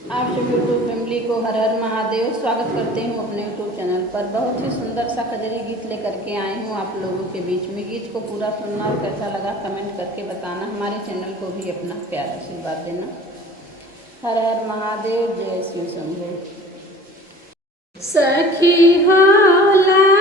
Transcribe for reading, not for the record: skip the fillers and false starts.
आप सब YouTube family को हर हर महादेव स्वागत करते हूँ अपने यूट्यूब चैनल पर। बहुत ही सुंदर सा कजरी गीत लेकर के आई हूँ आप लोगों के बीच में। गीत को पूरा सुनना और कैसा लगा कमेंट करके बताना। हमारे चैनल को भी अपना प्यार आशीर्वाद देना। हर हर महादेव, जय श्री शंभू। सखी होला